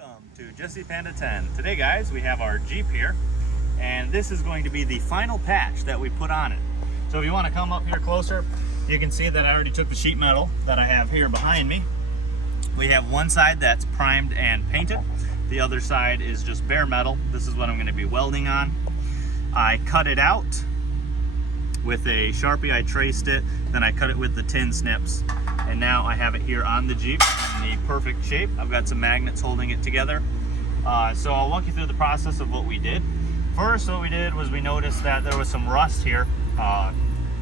Welcome to Jesse Panda 10. Today guys, we have our Jeep here, and this is going to be the final patch that we put on it. So if you want to come up here closer, you can see that I already took the sheet metal that I have here behind me. We have one side that's primed and painted. The other side is just bare metal. This is what I'm going to be welding on. I cut it out with a Sharpie. I traced it, then I cut it with the tin snips, and now I have it here on the Jeep in the perfect shape. I've got some magnets holding it together. So I'll walk you through the process of what we did. First, what we did was we noticed that there was some rust here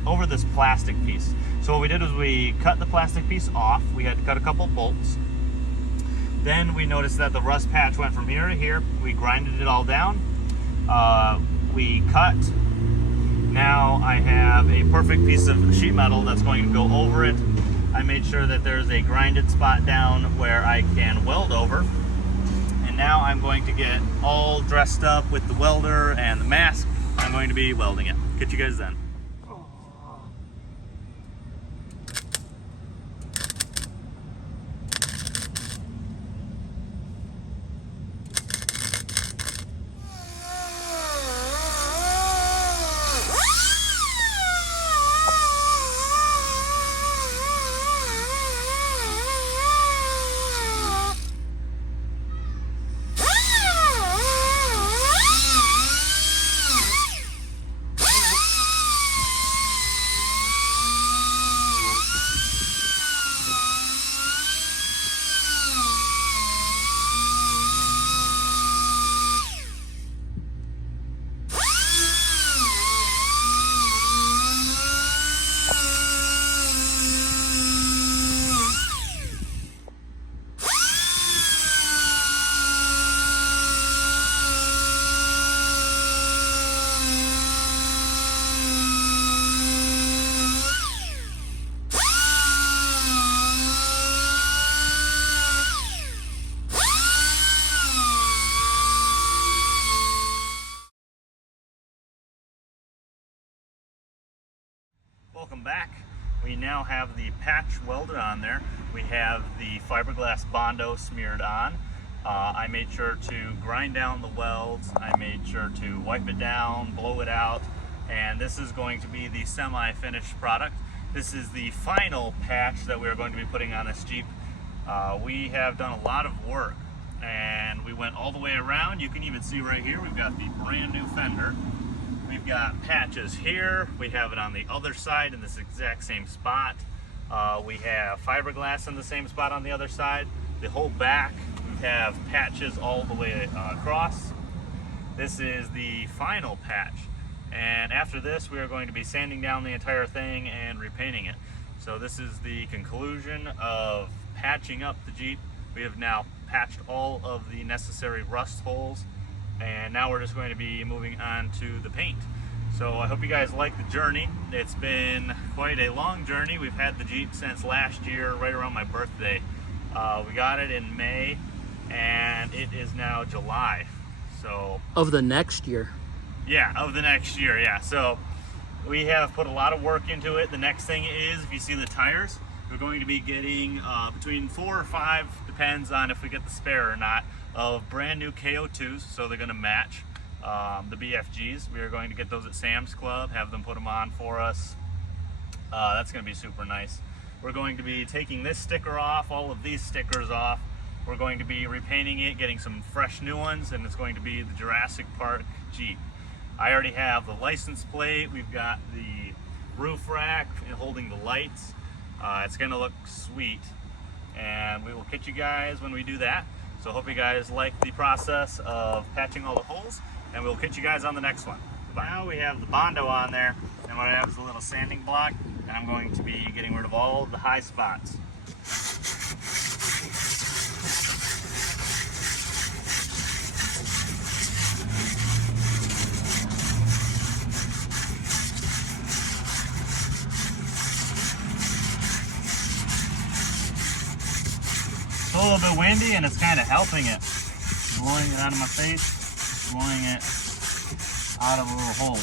over this plastic piece. So what we did was we cut the plastic piece off. We had to cut a couple bolts. Then we noticed that the rust patch went from here to here. We grinded it all down. We cut. Now I have a perfect piece of sheet metal that's going to go over it. I made sure that there's a grinded spot down where I can weld over. And now I'm going to get all dressed up with the welder and the mask. I'm going to be welding it. Catch you guys then. Welcome back. We now have the patch welded on there. We have the fiberglass Bondo smeared on. I made sure to grind down the welds. I made sure to wipe it down, blow it out, and this is going to be the semi-finished product. This is the final patch that we are going to be putting on this Jeep. We have done a lot of work, and we went all the way around. You can even see right here, we've got the brand new fender. We've got patches here. We have it on the other side in this exact same spot. We have fiberglass in the same spot on the other side. The whole back, we have patches all the way across. This is the final patch. And after this, we are going to be sanding down the entire thing and repainting it. So this is the conclusion of patching up the Jeep. We have now patched all of the necessary rust holes, and now we're just going to be moving on to the paint. So I hope you guys like the journey. It's been quite a long journey. We've had the Jeep since last year, right around my birthday. We got it in May, and it is now July. So of the next year. Yeah, of the next year, yeah. So we have put a lot of work into it. The next thing is, if you see the tires, we're going to be getting between 4 or 5, depends on if we get the spare or not, of brand new KO2s, so they're going to match the BFGs. We are going to get those at Sam's Club, have them put them on for us. That's going to be super nice. We're going to be taking this sticker off, all of these stickers off. We're going to be repainting it, getting some fresh new ones, and it's going to be the Jurassic Park Jeep. I already have the license plate. We've got the roof rack holding the lights. It's going to look sweet, and we will catch you guys when we do that. So hope you guys like the process of patching all the holes, and we'll catch you guys on the next one. Now we have the Bondo on there, and what I have is a little sanding block, and I'm going to be getting rid of all of the high spots. It's a little bit windy, and it's kind of helping it. Blowing it out of my face, blowing it out of a little hole.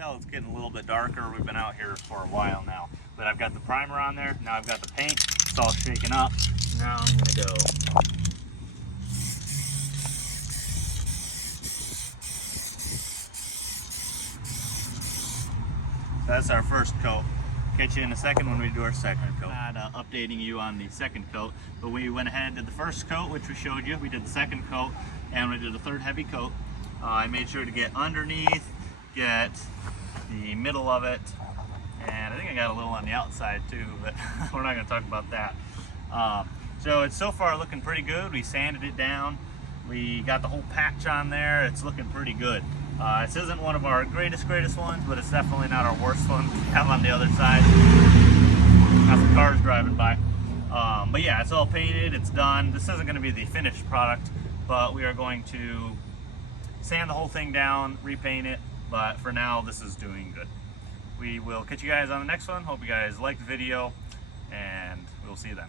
tell it's getting a little bit darker. We've been out here for a while now. But I've got the primer on there. Now I've got the paint. It's all shaken up. Now I'm going to go. So that's our first coat. Catch you in a second when we do our second coat. Not updating you on the second coat, but we went ahead and did the first coat, which we showed you. We did the second coat, and we did the third heavy coat. I made sure to get underneath, get the middle of it, and I think I got a little on the outside too, but we're not going to talk about that. So it's so far looking pretty good. We sanded it down. We got the whole patch on there. It's looking pretty good. This isn't one of our greatest ones, but it's definitely not our worst one we have on the other side. Got some cars driving by. But yeah, it's all painted, it's done. This isn't going to be the finished product, but we are going to sand the whole thing down, repaint it, but for now this is doing good. We will catch you guys on the next one. Hope you guys liked the video, and we'll see you then.